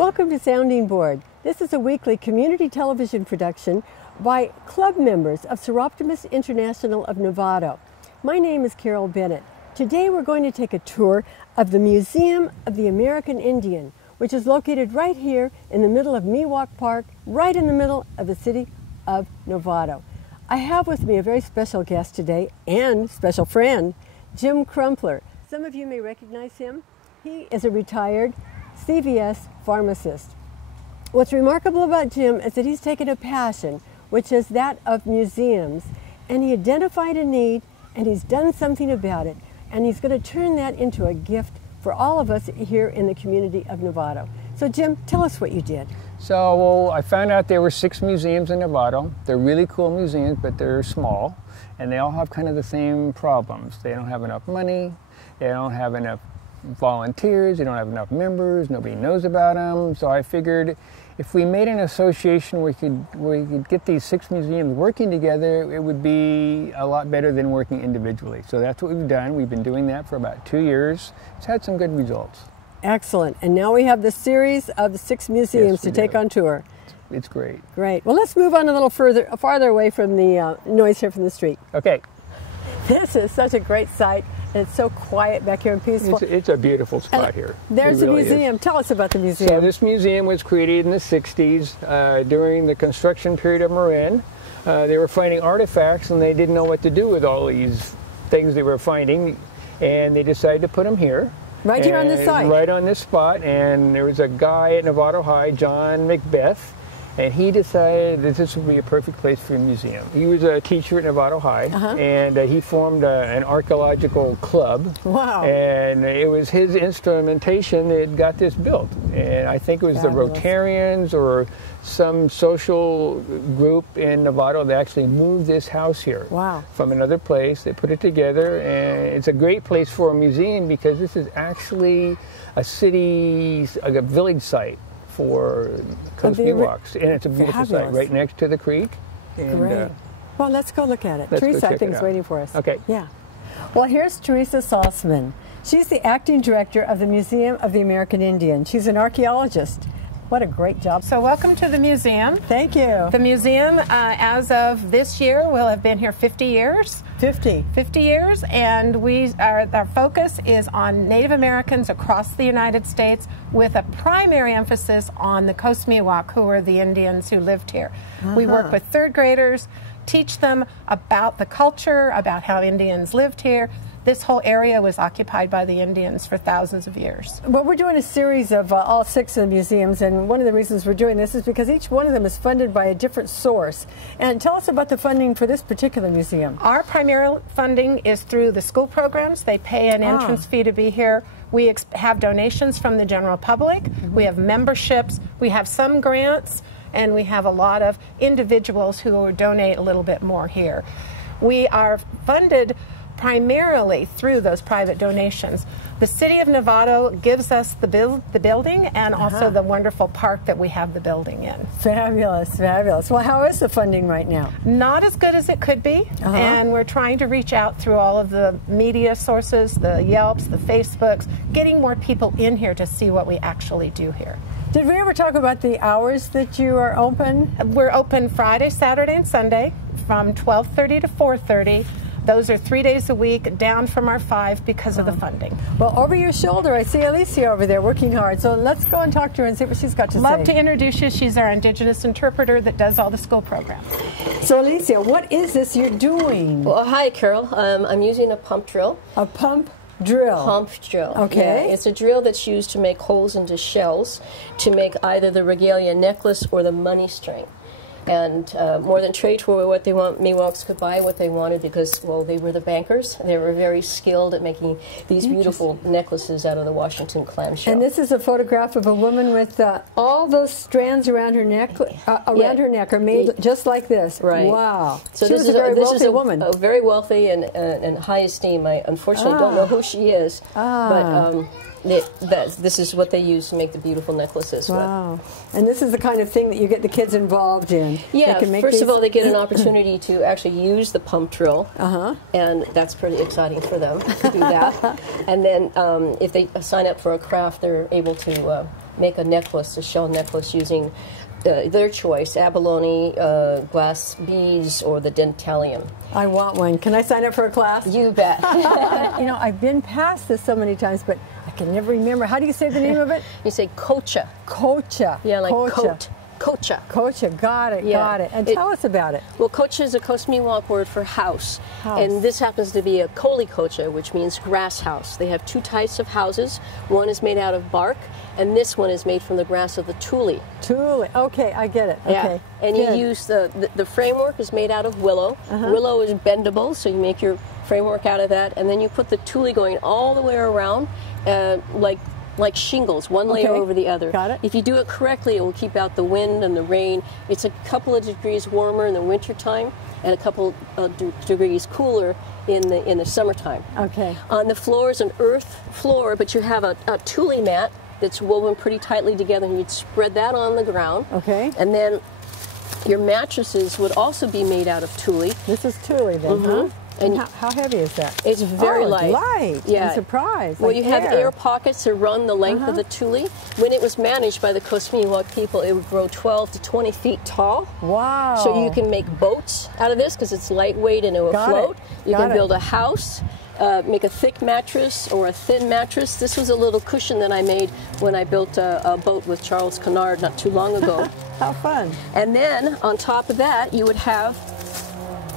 Welcome to Sounding Board. This is a weekly community television production by club members of Seroptimus International of Novato. My name is Carol Bennett. Today we're going to take a tour of the Museum of the American Indian, which is located right here in the middle of Miwok Park, right in the middle of the city of Novato. I have with me a very special guest today and special friend, Jim Crumpler. Some of you may recognize him. He is a retired CVS pharmacist. What's remarkable about Jim is that he's taken a passion, which is that of museums, and he identified a need and he's done something about it, and he's going to turn that into a gift for all of us here in the community of Novato. So Jim, tell us what you did. So I found out there were 6 museums in Novato. They're really cool museums, but they're small, and they all have kind of the same problems. They don't have enough money, they don't have enough volunteers, they don't have enough members, nobody knows about them. So I figured if we made an association where we could get these 6 museums working together, it would be a lot better than working individually. So that's what we've done. We've been doing that for about 2 years. It's had some good results. Excellent. And now we have the series of the 6 museums to take on tour. It's great. Great. Well, let's move on a little farther away from the noise here from the street. Okay. This is such a great site. And it's so quiet back here and peaceful. It's a beautiful spot here. There's the museum. Tell us about the museum. So this museum was created in the 60s during the construction period of Marin. They were finding artifacts and they didn't know what to do with all these things they were finding, and they decided to put them here. Right here on this site? Right on this spot. And there was a guy at Novato High, John Macbeth, and he decided that this would be a perfect place for a museum. He was a teacher at Novato High, and he formed an archaeological club. Wow. And it was his instrumentation that got this built. And I think it was Fabulous. the Rotarians or some social group in Novato that actually moved this house here. Wow. From another place. They put it together, and it's a great place for a museum because this is actually a city, like a village site for Coast Miwoks, and it's a beautiful site right next to the creek. And, great. Well, let's go look at it. Let's Teresa, go I think, check it is out. waiting for us. Okay. Yeah. Well, here's Teresa Salzman. She's the acting director of the Museum of the American Indian. She's an archaeologist. What a great job. So welcome to the museum. Thank you. The museum, as of this year, will have been here 50 years. 50 years, and our focus is on Native Americans across the United States with a primary emphasis on the Coast Miwok, who are the Indians who lived here. We work with 3rd graders, teach them about the culture, about how Indians lived here. This whole area was occupied by the Indians for thousands of years. Well, we're doing a series of all 6 of the museums, and one of the reasons we're doing this is because each one of them is funded by a different source. And tell us about the funding for this particular museum. Our primary funding is through the school programs. They pay an entrance fee to be here. We have donations from the general public. We have memberships. We have some grants, and we have a lot of individuals who donate a little bit more here. We are funded primarily through those private donations. The city of Novato gives us the building and also the wonderful park that we have the building in. Fabulous, fabulous. Well, how is the funding right now? Not as good as it could be, and we're trying to reach out through all of the media sources, the Yelps, the Facebooks, getting more people in here to see what we actually do here. Did we ever talk about the hours that you are open? We're open Friday, Saturday, and Sunday from 12:30 to 4:30. Those are 3 days a week, down from our 5 because of the funding. Well, over your shoulder, I see Alicia over there working hard. So let's go and talk to her and see what she's got to say. Love to introduce you. She's our Indigenous interpreter that does all the school programs. So Alicia, what is this you're doing? Well, hi, Carol. I'm using a pump drill. A pump drill? Pump drill. Okay. Yeah, it's a drill that's used to make holes into shells to make either the regalia necklace or the money string. And more than trade for what they want, Miwoks could buy what they wanted because, well, they were the bankers. They were very skilled at making these beautiful necklaces out of the Washington clamshell. And this is a photograph of a woman with all those strands around her neck, her neck are made just like this. Right. Wow. So she this was is a very wealthy woman. A very wealthy and high esteem. I unfortunately don't know who she is, but this is what they use to make the beautiful necklaces. Wow. And this is the kind of thing that you get the kids involved in. Yeah, first of all, they get an opportunity to actually use the pump drill, and that's pretty exciting for them to do that. And then if they sign up for a craft, they're able to make a necklace, a shell necklace using their choice, abalone, glass beads, or the dentalium. I want one. Can I sign up for a class? You bet. You know, I've been past this so many times, but I can never remember. How do you say the name of it? You say kocha. Kocha. Yeah, like kocha. coat. Kocha. Kocha, got it, Yeah. got it. And tell us about it. Well, kocha is a Coast Miwok word for house. House. And this happens to be a koli kocha, which means grass house. They have two types of houses. One is made out of bark, and this one is made from the grass of the tule. Tule. Okay, I get it. Yeah. Okay. And Good. you use the framework is made out of willow. Willow is bendable, so you make your framework out of that, and then you put the tule going all the way around, like shingles, one layer over the other. Got it. If you do it correctly, it will keep out the wind and the rain. It's a couple of degrees warmer in the wintertime and a couple of degrees cooler in the summertime. Okay. On the floor is an earth floor, but you have a tule mat that's woven pretty tightly together, and you'd spread that on the ground. Okay. And then your mattresses would also be made out of tule. This is tule then, huh? And how heavy is that? It's very light. Light. Yeah. I'm surprised. Well, like you have air pockets that run the length of the tule. When it was managed by the Coast Miwok people, it would grow 12 to 20 feet tall. Wow. So you can make boats out of this because it's lightweight and it will float. You can build a house, make a thick mattress or a thin mattress. This was a little cushion that I made when I built a boat with Charles Kennard not too long ago. How fun. And then on top of that, you would have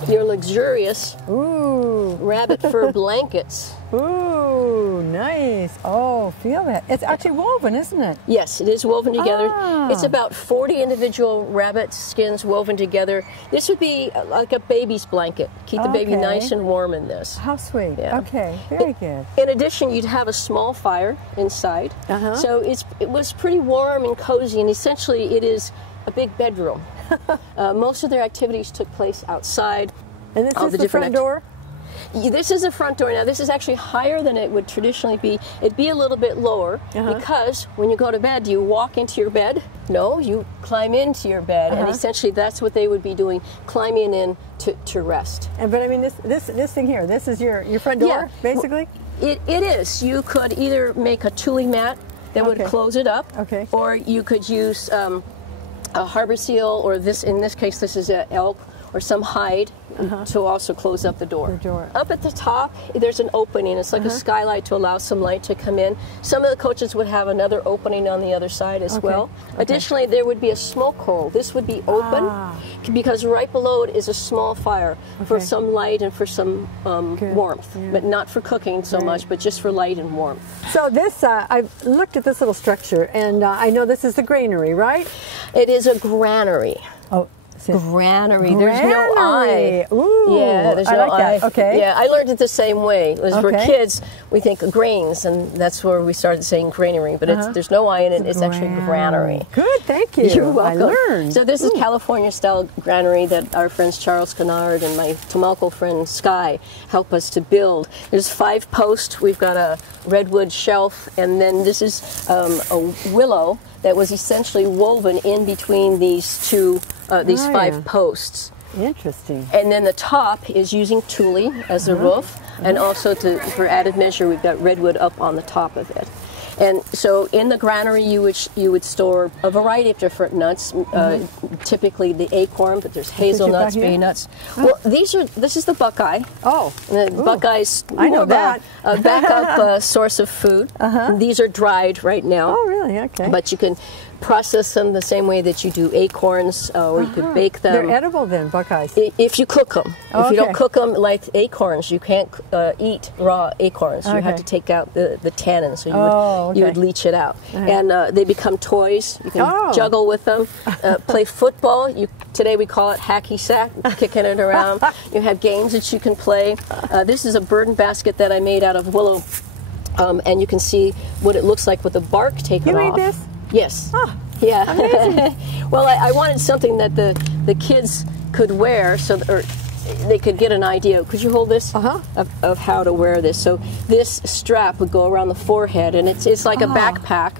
your luxurious rabbit fur blankets. Ooh, nice. Oh, feel that. It's actually woven, isn't it? Yes, it is woven together. Ah. It's about 40 individual rabbit skins woven together. This would be like a baby's blanket. Keep the baby nice and warm in this. How sweet. Yeah. Okay, very good. In addition, you'd have a small fire inside. So it was pretty warm and cozy, and essentially it is a big bedroom. Most of their activities took place outside. And this is the front door? This is the front door. Now, this is actually higher than it would traditionally be. It'd be a little bit lower because when you go to bed, do you walk into your bed? No, you climb into your bed, and essentially that's what they would be doing, climbing in to rest. But I mean, this thing here, this is your front door, basically? It is. You could either make a tule mat that would close it up, or you could use a harbor seal, or in this case, this is an elk or some hide to also close up the door. Up at the top, there's an opening. It's like a skylight to allow some light to come in. Some of the coaches would have another opening on the other side as well. Additionally, there would be a smoke hole. This would be open because right below it is a small fire for some light and for some warmth, but not for cooking so much, but just for light and warmth. So this, I've looked at this little structure, and I know this is the granary, right? It is a granary. Oh. Granary. There's no I. Ooh, yeah, there's no I like I. that. Okay. Yeah, I learned it the same way. As we're kids, we think of grains, and that's where we started saying granary. But there's no I in it. It's actually granary. Good, thank you. You're welcome. I learned. So this is California-style granary that our friends Charles Kennard and my Tumalco friend Sky help us to build. There's 5 posts. We've got a redwood shelf, and then this is a willow that was essentially woven in between these two, these 5 posts. Interesting. And then the top is using tule as the roof, and also for added measure, we've got redwood up on the top of it. And so in the granary, you would store a variety of different nuts, typically the acorn, but there's hazelnuts, bay nuts. Well, this is the buckeye. Oh. The buckeye's I know that. A backup source of food. These are dried right now. Oh, really? Okay. But you can process them the same way that you do acorns, or you could bake them. They're edible then, buckeyes? If you cook them. If you don't cook them like acorns, you can't eat raw acorns. You have to take out the tannin, so you would leach it out. And they become toys. You can juggle with them, play football. Today we call it hacky sack, kicking it around. You have games that you can play. This is a burden basket that I made out of willow, and you can see what it looks like with the bark taken off. You made this? Yes. Oh, yeah. amazing. Well, I wanted something that the kids could wear, or they could get an idea. Could you hold this? Of how to wear this. So this strap would go around the forehead, and it's like a backpack,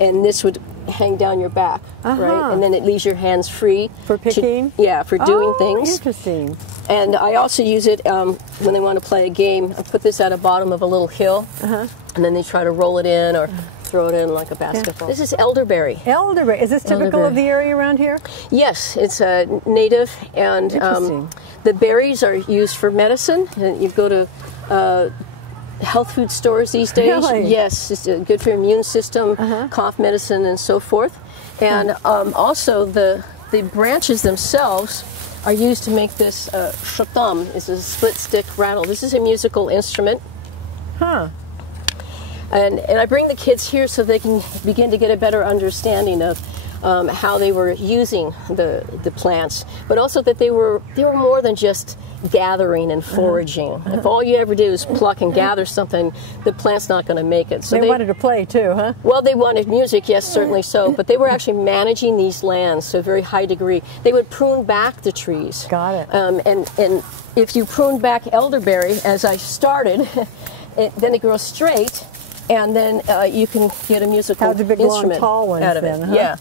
and this would hang down your back, right? And then it leaves your hands free. For picking? For doing things. Interesting. And I also use it when they want to play a game. I put this at the bottom of a little hill, and then they try to roll it in or throw it in like a basketball. This is elderberry. Elderberry. Is this typical of the area around here? Yes, it's native, and the berries are used for medicine. And you go to health food stores these days. Really? Yes, it's good for your immune system, cough medicine, and so forth. And also the branches themselves are used to make this shotam. It's a split stick rattle. This is a musical instrument. Huh. And I bring the kids here so they can begin to get a better understanding of how they were using the plants, but also that they were more than just gathering and foraging. If all you ever do is pluck and gather something, the plant's not going to make it. So they wanted to play too, huh? Well, they wanted music, yes, certainly so, but they were actually managing these lands to a very high degree. They would prune back the trees. Got it. And if you prune back elderberry, as I started, then it grows straight. And then you can get a musical big, instrument long, tall ones out of then, it. huh? Yeah.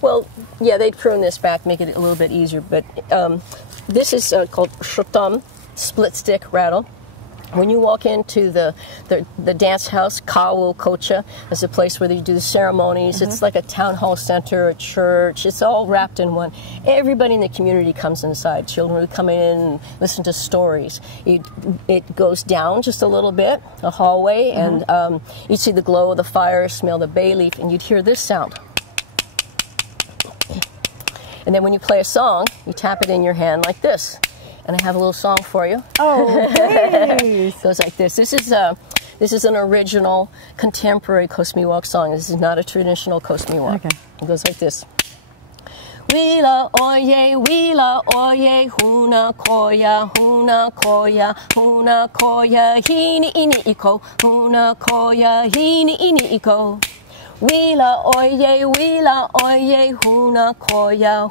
Well, yeah, they'd prune this back, make it a little bit easier. But this is called shotam, split stick rattle. When you walk into the dance house, Kawo Kocha, is a place where they do the ceremonies. It's like a town hall center, a church. It's all wrapped in one. Everybody in the community comes inside. Children would come in and listen to stories. It goes down just a little bit, a hallway, and you'd see the glow of the fire, smell the bay leaf, and you'd hear this sound. And then when you play a song, you tap it in your hand like this. And I have a little song for you. Oh, please. It goes like this. This is an original contemporary Coast Miwok song. This is not a traditional Coast Miwok. Okay. It goes like this. Wila oye, huna koya, hini ini iko, huna koya, hini ini iko. Wila oye, huna koya,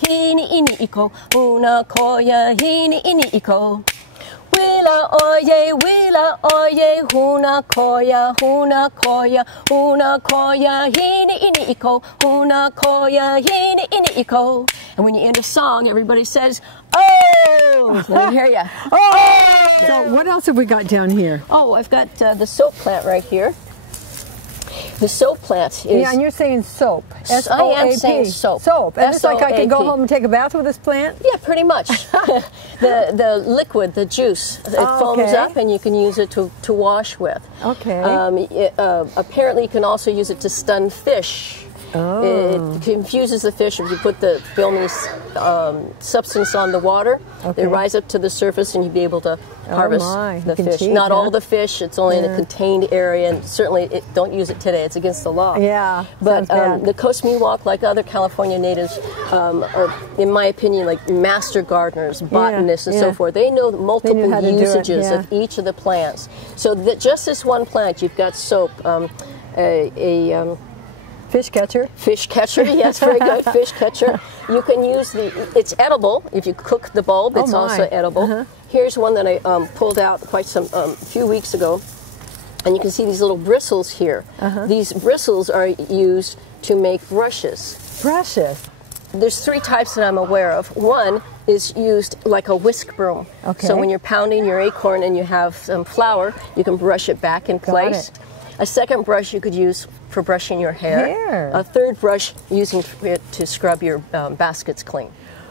hini ini iko, huna koya, hini ini iko. Wila oye, huna koya, hini ini iko, huna koya, hini ini iko. And when you end a song, everybody says, "Oh!" Let me hear ya. Oh! So what else have we got down here? Oh, I've got the soap plant right here. The soap plant is... Yeah, and you're saying soap. S-O-A-P. I am saying soap. Soap. And it's like I can go S-O-A-P. home and take a bath with this plant? Yeah, pretty much. the liquid, the juice, it foams up and you can use it to wash with. Okay. Apparently you can also use it to stun fish. Oh. It confuses the fish. If you put the filmy substance on the water, they rise up to the surface and you'd be able to harvest the fish. Not all the fish, it's only in a contained area, and certainly don't use it today. It's against the law. Yeah. But the Coast Miwok, like other California natives, are, in my opinion, like master gardeners, botanists, and so forth. They know multiple usages of each of the plants. So just this one plant, you've got soap, fish catcher? Fish catcher, yes, very good. Fish catcher. You can use it's edible. If you cook the bulb, it's also edible. Here's one that I pulled out quite few weeks ago. And you can see these little bristles here. These bristles are used to make brushes. Brushes? There's 3 types that I'm aware of. One is used like a whisk broom. Okay. So when you're pounding your acorn and you have some flour, you can brush it back in place. A second brush you could use for brushing your hair. A third brush using it to scrub your baskets clean.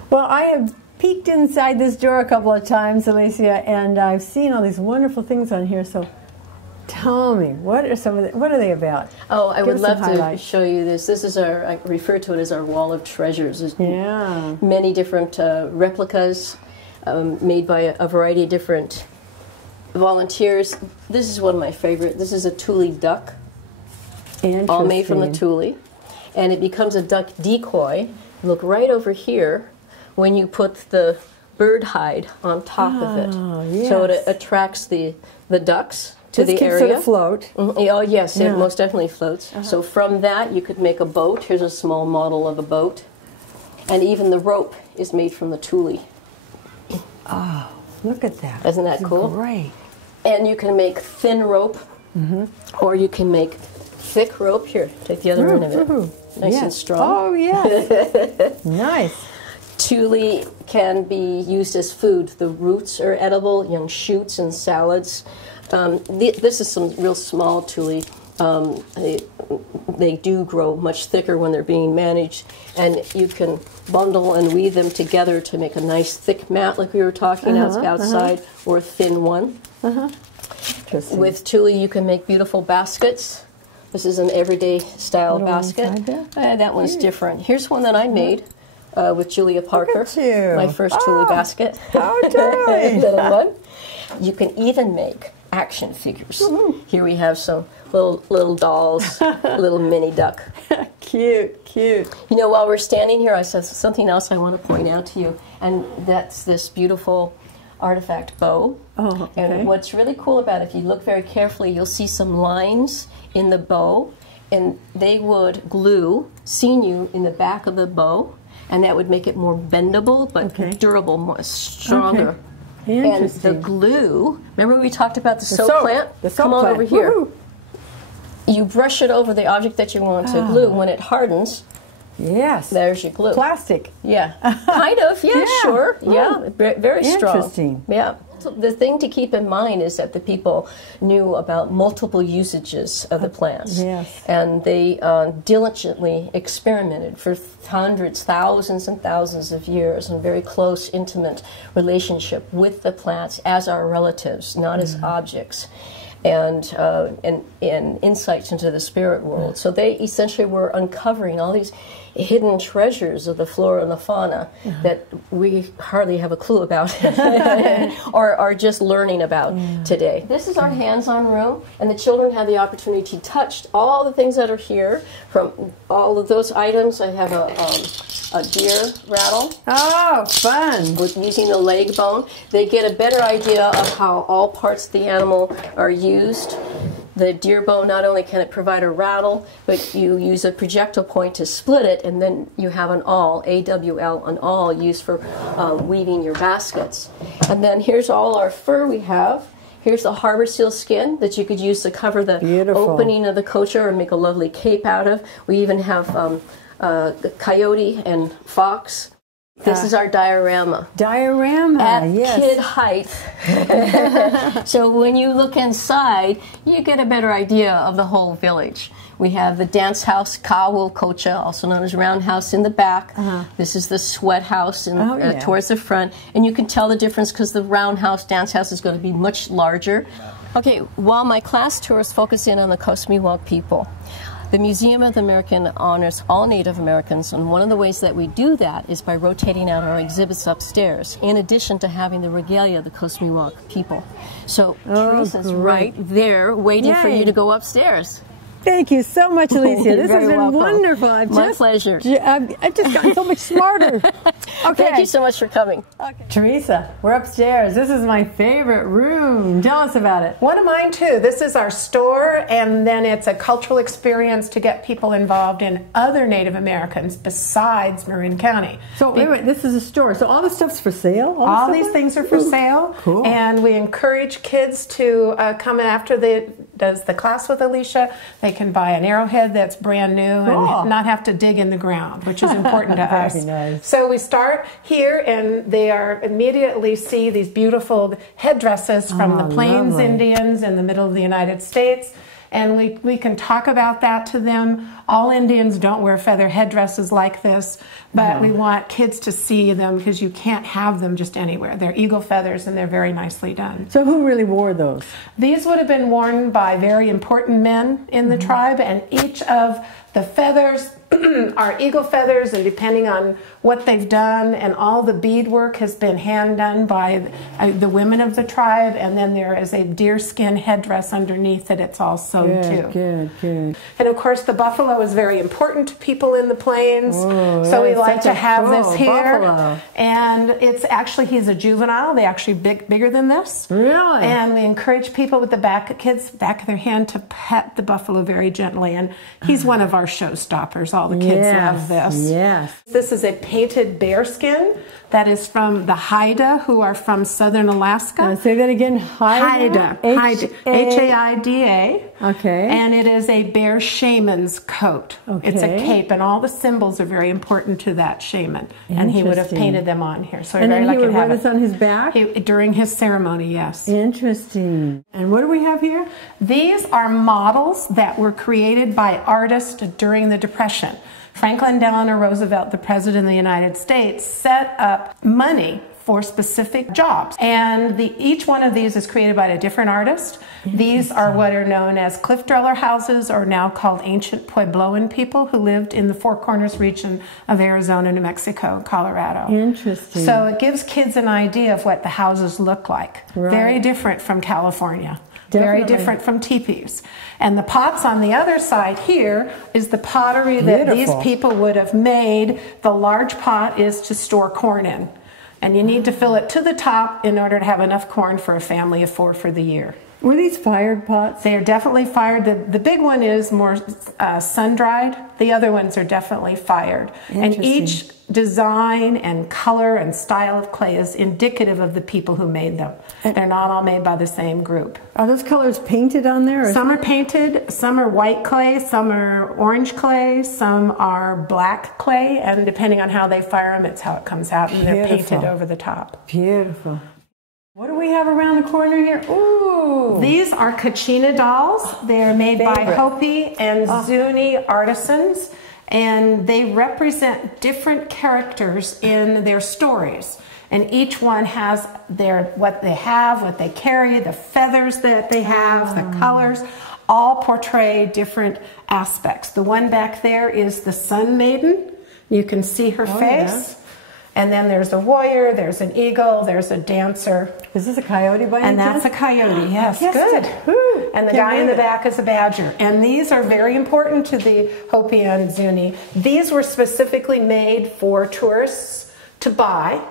Well, I have peeked inside this drawer a couple of times, Alicia, and I've seen all these wonderful things on here. So tell me, what are they about? Oh, I would love to show you this. This is I refer to it as our wall of treasures. There's many different replicas made by a variety of different volunteers. This is one of my favorite. This is a tule duck. All made from the tule. And it becomes a duck decoy. Look right over here when you put the bird hide on top of it. Yes. So it attracts the ducks to the area. This keeps it afloat. Oh, yes, it most definitely floats. So from that you could make a boat. Here's a small model of a boat. And even the rope is made from the tule. Oh, look at that. Isn't that cool? Great. And you can make thin rope, or you can make thick rope. Here, take the other end of it. Nice and strong. Oh, yes. Nice. Tule can be used as food. The roots are edible, young shoots and salads. This is some real small tule. They do grow much thicker when they're being managed, and you can bundle and weave them together to make a nice thick mat like we were talking outside, or a thin one. With tule you can make beautiful baskets. This is an everyday style basket. That one's different. Here's one that I made with Julia Parker. My first tule basket. How darling! Little one. You can even make action figures. Here we have some little dolls, little mini duck. Cute, cute. You know, while we're standing here, I said something else I want to point out to you, and that's this beautiful artifact bow. And what's really cool about it, if you look very carefully, you'll see some lines in the bow, and they would glue sinew in the back of the bow, and that would make it more bendable, but durable, more stronger. And the glue, remember we talked about the soap plant? Come on over here. You brush it over the object that you want to glue. When it hardens, there's your glue. Plastic. Yeah, kind of. Yeah, sure. Yeah, very strong. Interesting. Yeah. So the thing to keep in mind is that the people knew about multiple usages of the plants. And they diligently experimented for hundreds, thousands and thousands of years in very close, intimate relationship with the plants as our relatives, not as objects. And insights into the spirit world. So they essentially were uncovering all these hidden treasures of the flora and the fauna that we hardly have a clue about or are just learning about today. This is our hands-on room, and the children have the opportunity to touch all the things that are here. From all of those items, I have a deer rattle. Oh, fun. With using the leg bone. They get a better idea of how all parts of the animal are used. The deer bone, not only can it provide a rattle, but you use a projectile point to split it, and then you have an awl, A-W-L, an awl used for weaving your baskets. And then here's all our fur we have. Here's the harbor seal skin that you could use to cover the opening of the cocha or make a lovely cape out of. We even have coyote and fox. This is our diorama. Diorama, at kid height. So when you look inside, you get a better idea of the whole village. We have the dance house, Kawul Kocha, also known as roundhouse, in the back. This is the sweat house towards the front. And you can tell the difference because the roundhouse, dance house is going to be much larger. Okay, while my class tours focus in on the Coast Miwok people, the Museum of the American honors all Native Americans, and one of the ways that we do that is by rotating out our exhibits upstairs, in addition to having the regalia of the Coast Miwok people. So Teresa's right there waiting for you to go upstairs. Thank you so much, Alicia. This has been wonderful. My pleasure. I've just gotten so much smarter. Thank you so much for coming. Teresa, we're upstairs. This is my favorite room. Tell us about it. One of mine, too. This is our store, and then it's a cultural experience to get people involved in other Native Americans besides Marin County. So, wait, this is a store. So all this stuff's for sale? All these things are for sale. Cool. And we encourage kids to come after the class with Alicia. They can buy an arrowhead that's brand new and not have to dig in the ground, which is important to us. Nice. So we start here, and they are immediately see these beautiful headdresses from the Plains Indians in the middle of the United States. And we can talk about that to them. All Indians don't wear feather headdresses like this, but we want kids to see them because you can't have them just anywhere. They're eagle feathers, and they're very nicely done. So who really wore those? These would have been worn by very important men in the tribe, and each of the feathers are eagle feathers, and depending on what they've done, and all the beadwork has been hand done by the women of the tribe, and then there is a deer skin headdress underneath that it's all sewn too. Good. And of course the buffalo is very important to people in the Plains, so we like to have this here. Buffalo. And it's actually, he's a juvenile. They actually bigger than this. Really? And we encourage people with the kids back of their hand to pet the buffalo very gently, and he's one of our showstoppers. All the kids love this. Yes. This is a painted bear skin that is from the Haida, who are from southern Alaska. Say that again. Haida. H-A-I-D-A. Okay. And it is a bear shaman's coat. Okay. It's a cape, and all the symbols are very important to that shaman. And he would have painted them on here. So and very then lucky he would to have wear this on his back? During his ceremony, yes. Interesting. And what do we have here? These are models that were created by artists during the Depression. Franklin Delano Roosevelt, the President of the United States, set up money for specific jobs. And each one of these is created by a different artist. These are what are known as cliff dweller houses, or now called ancient Puebloan people who lived in the Four Corners region of Arizona, New Mexico, and Colorado. Interesting. So it gives kids an idea of what the houses look like. Right. Very different from California. Definitely. Very different from teepees. And the pots on the other side here is the pottery that these people would have made. The large pot is to store corn in. And you need to fill it to the top in order to have enough corn for a family of 4 for the year. Were these fired pots? They are definitely fired. The big one is more sun-dried. The other ones are definitely fired. And each design and color and style of clay is indicative of the people who made them. They're not all made by the same group. Are those colors painted on there? Or some are painted, some are white clay, some are orange clay, some are black clay, and depending on how they fire them, it's how it comes out, and they're painted over the top. Beautiful. What do we have around the corner here? Ooh! These are Kachina dolls. They're made by Hopi and Zuni artisans, and they represent different characters in their stories. And each one has what they have, what they carry, the feathers that they have, the colors, all portray different aspects. The one back there is the Sun Maiden. You can see her face. Yeah. And then there's a warrior, there's an eagle, there's a dancer. Is this a coyote by any And that's a coyote, yes, good. Woo. And the guy in the back is a badger. And these are very important to the Hopi and Zuni. These were specifically made for tourists to buy.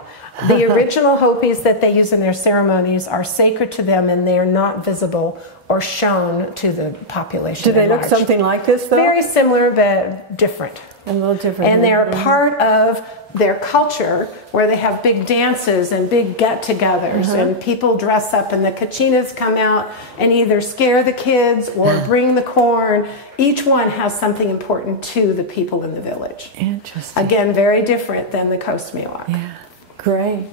The original Hopis that they use in their ceremonies are sacred to them, and they are not visible or shown to the population. Do they look something like this, though? Very similar, but different. A little different. And they're part of their culture, where they have big dances and big get-togethers, and people dress up, and the Kachinas come out and either scare the kids or bring the corn. Each one has something important to the people in the village. Interesting. Again, very different than the Coast Miwok. Yeah, great.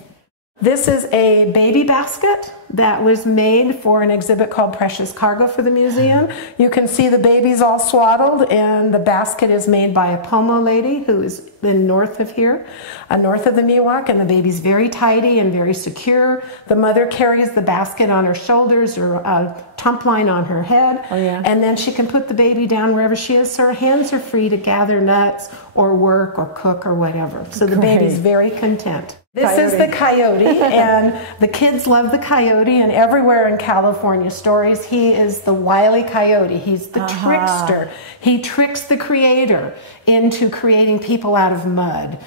This is a baby basket that was made for an exhibit called Precious Cargo for the museum. You can see the babies all swaddled, and the basket is made by a Pomo lady who is in north of here, north of the Miwok, and the baby's very tidy and very secure. The mother carries the basket on her shoulders or a tump line on her head, and then she can put the baby down wherever she is, so her hands are free to gather nuts or work or cook or whatever. So the baby's very content. This is the coyote, and the kids love the coyote, and everywhere in California stories, he is the wily coyote. He's the trickster. He tricks the creator into creating people out of mud.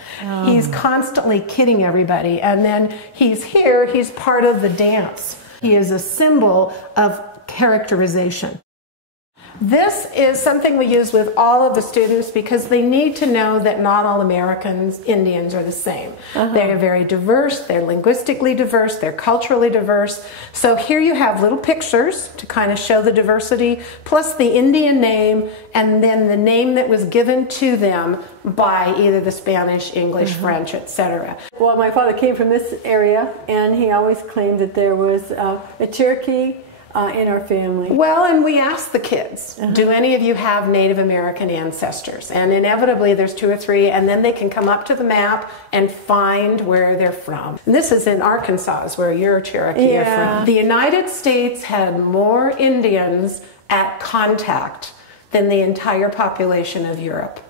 He's constantly kidding everybody, and then he's here, he's part of the dance. He is a symbol of characterization. This is something we use with all of the students because they need to know that not all Indians are the same. They're very diverse, they're linguistically diverse, they're culturally diverse. So here you have little pictures to kind of show the diversity, plus the Indian name, and then the name that was given to them by either the Spanish, English, French, etc. Well, my father came from this area, and he always claimed that there was a Cherokee in our family. Well, and we asked the kids, do any of you have Native American ancestors? And inevitably there's 2 or 3, and then they can come up to the map and find where they're from. And this is in Arkansas, is where your Cherokee are from. The United States had more Indians at contact than the entire population of Europe.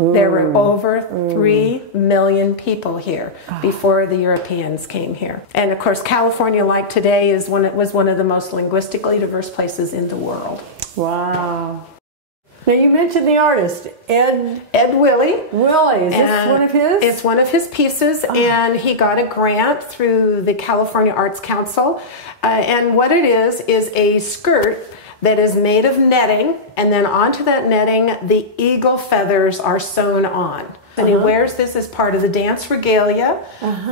There were over 3 million people here before the Europeans came here. And of course, California, like today, was one of the most linguistically diverse places in the world. Wow. Now you mentioned the artist, Ed Willie. Willie, is this one of his? It's one of his pieces, and he got a grant through the California Arts Council. And what it is a skirt that is made of netting, and then onto that netting the eagle feathers are sewn on. And he wears this as part of the dance regalia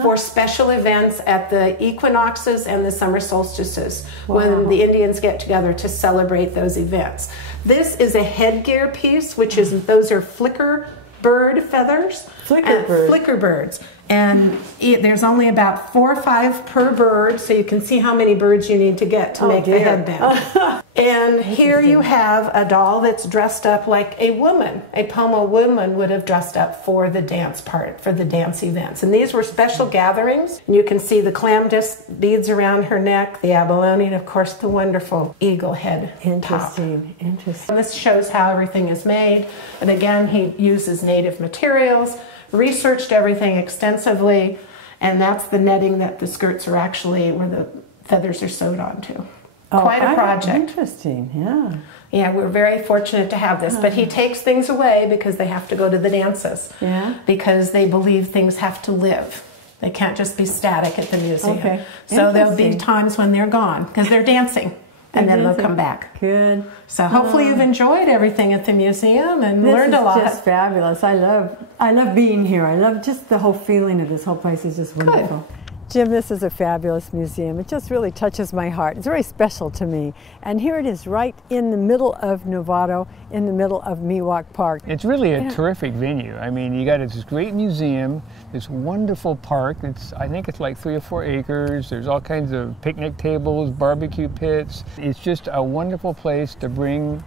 for special events at the equinoxes and the summer solstices when the Indians get together to celebrate those events. This is a headgear piece, which is, those are flicker bird feathers. Flicker birds. And there's only about 4 or 5 per bird, so you can see how many birds you need to get to make the headband. And here you have a doll that's dressed up like a woman. A Pomo woman would have dressed up for the dance part, for the dance events. And these were special gatherings. And you can see the clam disc beads around her neck, the abalone, and of course the wonderful eagle head. Interesting. And this shows how everything is made. And again, he uses native materials, researched everything extensively, and that's the netting that the skirts are actually, where the feathers are sewed onto. Quite a project. Interesting, yeah. Yeah, we're very fortunate to have this, but he takes things away because they have to go to the dances. Yeah. Because they believe things have to live. They can't just be static at the museum. Okay. So there'll be times when they're gone because they're dancing. And then they'll come back. Good. So hopefully you've enjoyed everything at the museum and learned a lot. This is just fabulous. I love being here. I love just the whole feeling of this whole place is just wonderful. Good. Jim, this is a fabulous museum. It just really touches my heart. It's very special to me. And here it is right in the middle of Novato, in the middle of Miwok Park. It's really a terrific venue. I mean, you got this great museum, this wonderful park. I think it's like 3 or 4 acres. There's all kinds of picnic tables, barbecue pits. It's just a wonderful place to bring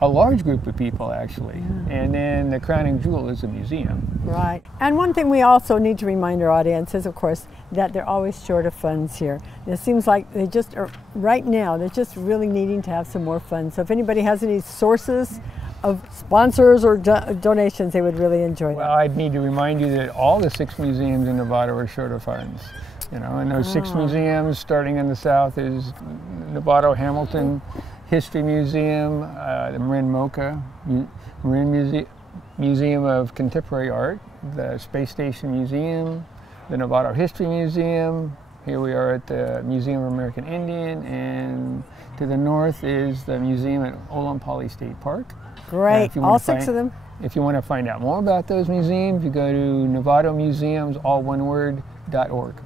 a large group of people, actually. And then the crowning jewel is the museum. Right. And one thing we also need to remind our audience is, of course, that they're always short of funds here. It seems like they just are, right now, they're just really needing to have some more funds. So if anybody has any sources of sponsors or donations, they would really enjoy that. Well, I'd need to remind you that all the 6 museums in Novato are short of funds. You know, and those 6 museums, starting in the south, is Novato Hamilton History Museum, the Marin MoCA, Marin Museum of Contemporary Art, the Space Station Museum, the Novato History Museum. Here we are at the Museum of American Indian, and to the north is the museum at Olompali State Park. Great, all 6 of them. If you want to find out more about those museums, you go to novatomuseums, all one word, .org.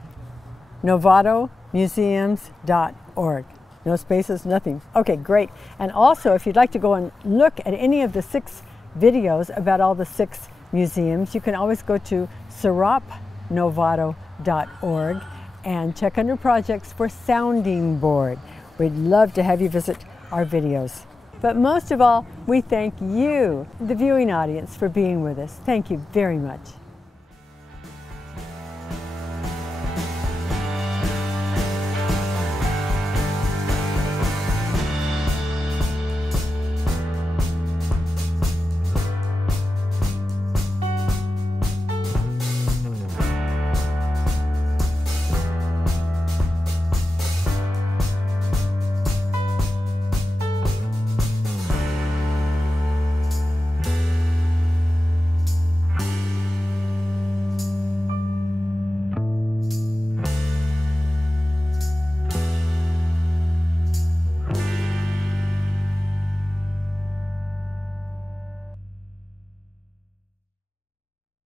novatomuseums.org. No spaces, nothing. Okay, great. And also, if you'd like to go and look at any of the 6 videos about all the 6 museums, you can always go to seropnovato.org and check under projects for Sounding Board. We'd love to have you visit our videos. But most of all, we thank you, the viewing audience, for being with us. Thank you very much.